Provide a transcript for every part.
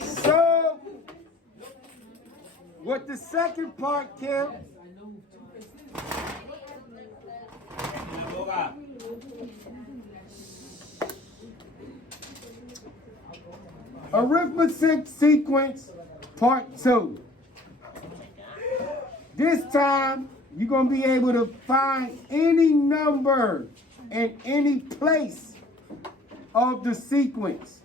So, what the second part, Kim? Arithmetic sequence, part 2. This time, you're going to be able to find any number in any place of the sequence,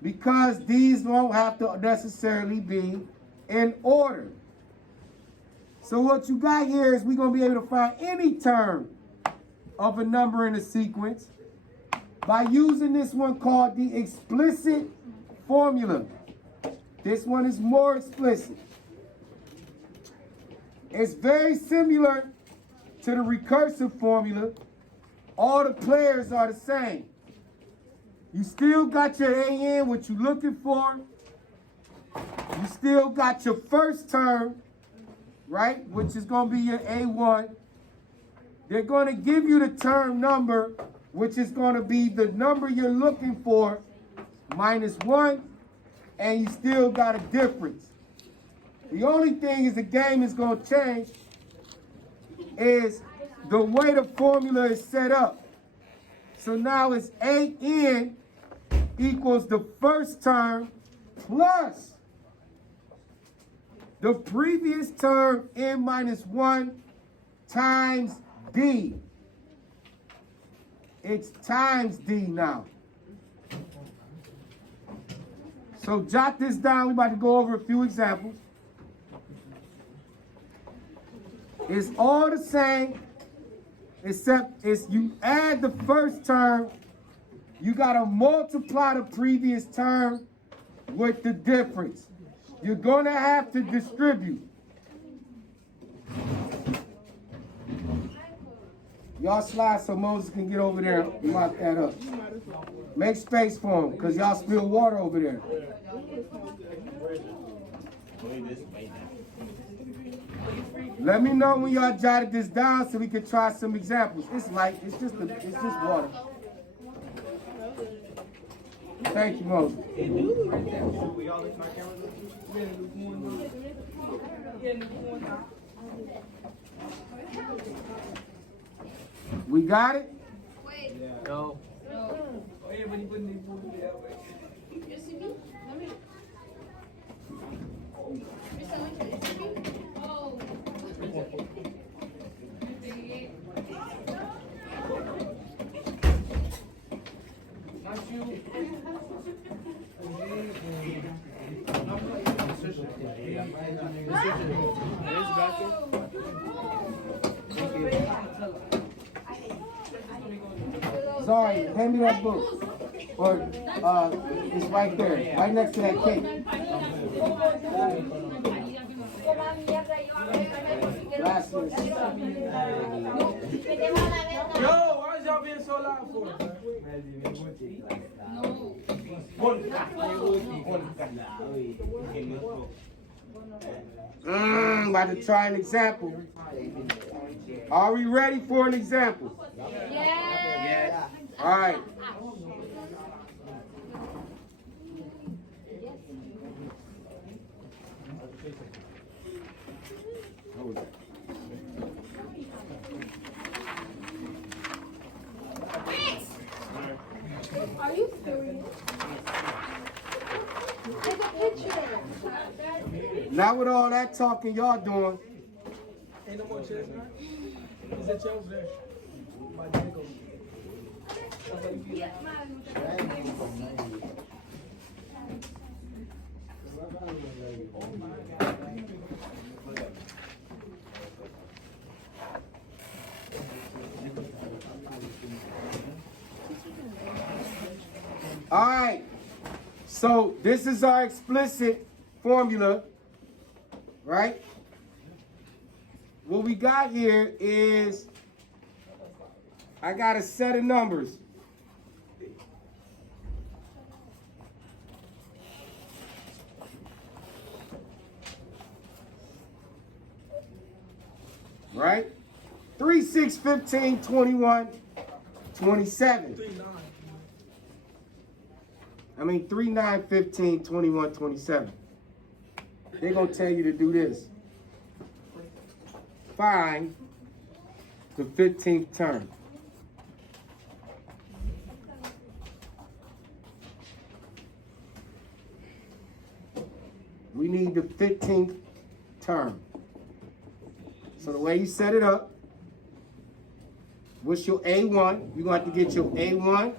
because these won't have to necessarily be in order. So what you got here is we're going to be able to find any term of a number in a sequence by using this one called the explicit formula. This one is more explicit. It's very similar to the recursive formula. All the players are the same. You still got your AN, what you're looking for. You still got your first term, right, which is going to be your A1. They're going to give you the term number, which is going to be the number you're looking for, minus 1, and you still got a difference. The only thing is the game is going to change is the way the formula is set up. So now it's AN equals the first term plus the previous term n minus 1 times D. It's times D now. So jot this down. We're about to go over a few examples. It's all the same, except it's you add the first term, you got to multiply the previous term with the difference. You're going to have to distribute. Y'all slide so Moses can get over there and lock that up. Make space for him, because y'all spill water over there. Let me know when y'all jotted this down so we can try some examples. It's light. It's just water. Thank you, Moses. We got it? No. Sorry, hand me that book. Or it's right there, right next to that cake. Glasses. Yo, why is y'all being so loud for? About to try an example. Are we ready for an example? Yes. All right. Are you serious? Take a picture. Not with all that talking y'all doing. Ain't no more chairs now? Is that chair over there? My dad goes. All right. So this is our explicit formula, right? What we got here is I got a set of numbers. Right? 3, 6, 15, 21, 27. 3, 9, 15, 21, 27. They're going to tell you to do this. Find the 15th term. We need the 15th term. So the way you set it up, what's your A1? You're going to have to get your A1.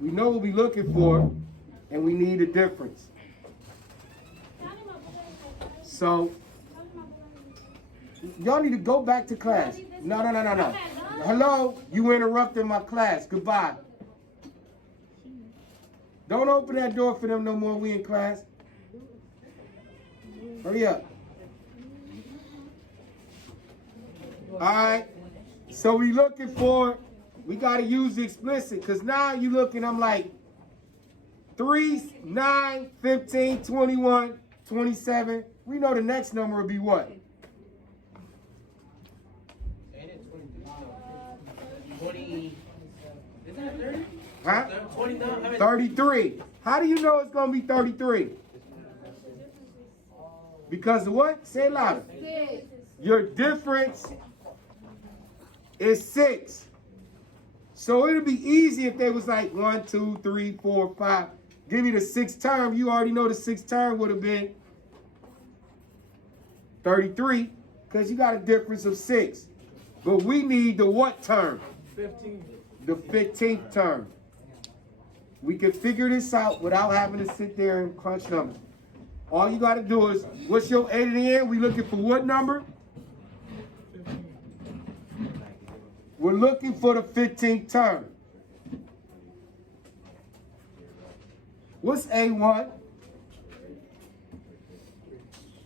We know what we're looking for, and we need a difference. So, y'all need to go back to class. No. Hello? You interrupted my class. Goodbye. Don't open that door for them no more. We in class. Hurry up. All right. So we looking for, we got to use the explicit, because now you looking, I'm like 3, 9, 15, 21, 27. We know the next number will be what? 20. Isn't that 30? Huh? 29. 33. How do you know it's going to be 33? Because of what? Say it louder. 6. Your difference is 6. So it'll be easy if they was like 1, 2, 3, 4, 5. Give me the 6th term. You already know the 6th term would have been 33, because you got a difference of 6. But we need the what term? 15. The 15th term. We can figure this out without having to sit there and crunch numbers. All you got to do is, what's your 8 at the end? We looking for what number? 15. We're looking for the 15th term. What's A1?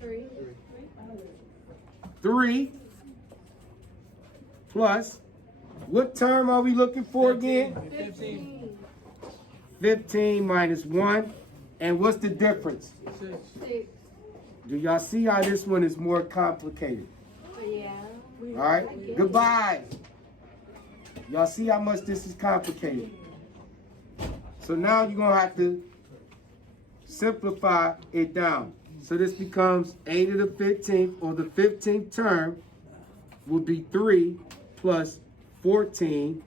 3. 3 plus, what term are we looking for again? 15. 15 minus 1. And what's the difference? 6. 6. Do y'all see how this one is more complicated? Yeah. All right? Goodbye. Y'all see how much this is complicated? So now you're going to have to simplify it down. So this becomes a to the 15th, or the 15th term will be 3 plus 14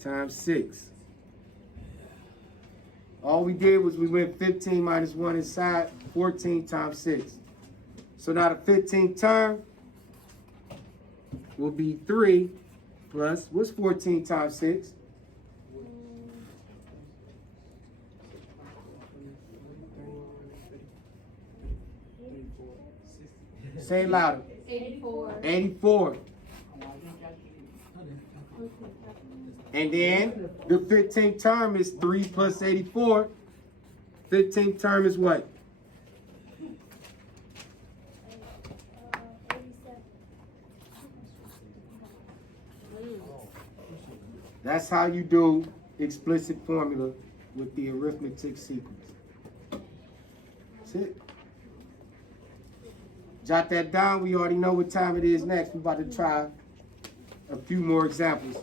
times 6. All we did was we went 15 minus 1 inside, 14 times 6. So now the 15th term will be 3 plus, what's 14 times 6? Say it louder. 84. 84. And then the 15th term is 3 plus 84. 15th term is what? 87. That's how you do explicit formula with the arithmetic sequence. That's it. Jot that down. We already know what time it is next. We're about to try a few more examples.